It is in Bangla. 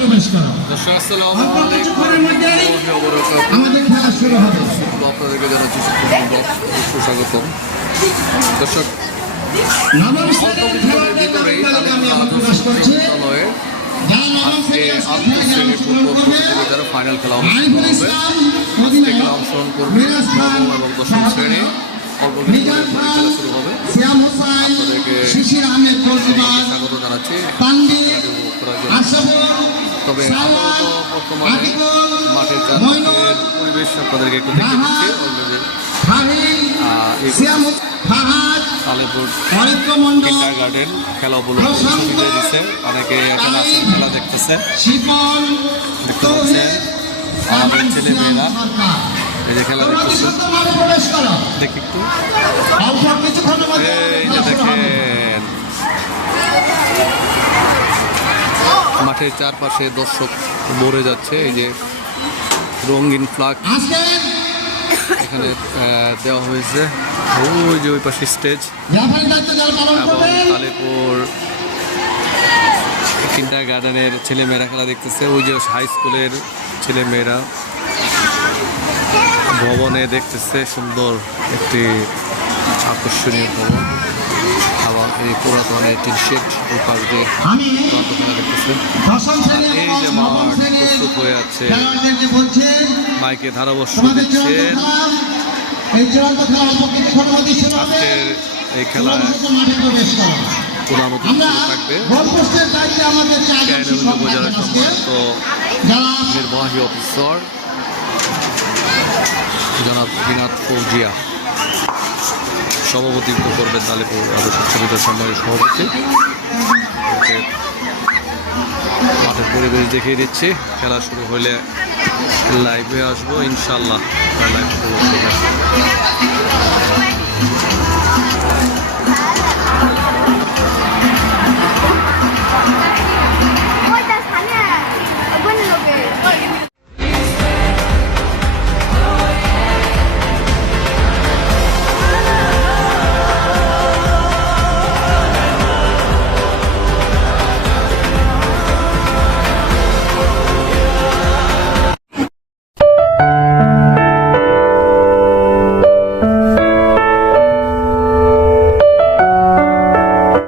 প্রবেশ করো। অল্প কিছুক্ষণের মধ্যেই আমাদের খেলা শুরু হবে। আপনাদেরকে জানাচ্ছি সুস্বাগতম। দর্শক নবম শ্রেণির খেলোয়াড়দের ভিতরেই আমি আবার প্রকাশ করছি। যারা শ্রেণি ফাইনাল খেলা অংশগ্রহণ করবে এবং দশম শিশির আহমেদ স্বাগত জানাচ্ছি। তবে বর্তমানে মাঠের চারপাশের পরিবেশ আপনাদেরকে একটু দেখে দিচ্ছি আলিপুর কিন্ডার গার্ডেন খেলা উপলক্ষে ছবি দিচ্ছে অনেকে এখানে খেলা দেখতেছে। দেখতে পাচ্ছেন আমাদের ছেলে মেয়েরা। এই যে খেলা দেখতেছে। দেখি একটু। কিছুক্ষণের মধ্যে এই যে খেলা শুরু হবে। দেখেন মাঠের চারপাশে দর্শক ভরে যাচ্ছে। এই যে রঙিন ফ্লাগ এখানে দেওয়া হয়েছে। ওই যে ওই পাশে স্টেজ। এবং করবেন। আলিপুর কিন্ডার গার্ডেনের ছেলে মেয়েরা খেলা দেখতেছে। ওই যে হাই স্কুলের ছেলে মেয়েরা ভবনে দেখতেছে। সুন্দর একটি আকর্ষণীয় ভবন। এই পুরাতন টিন শেড ওই পাশ দিয়ে দেখতেছে। এই যে মাঠ প্রস্তুত হয়ে আছে। মাইকে তোমাদের দিচ্ছেন এই খেলা আজকের এই প্রধানত থাকবে। সম্মানিত নির্বাহী অফিসার জনাব বিনাথ ফৌজিয়া। সভাপতিত্ব করবেন তালেপুর আদর্শ সুবিধা সময়ের সভাপতি। মাঠের পরিবেশ দেখিয়ে দিচ্ছি। খেলা শুরু হলে লাইভে আসব ইনশাল্লাহ লাইভ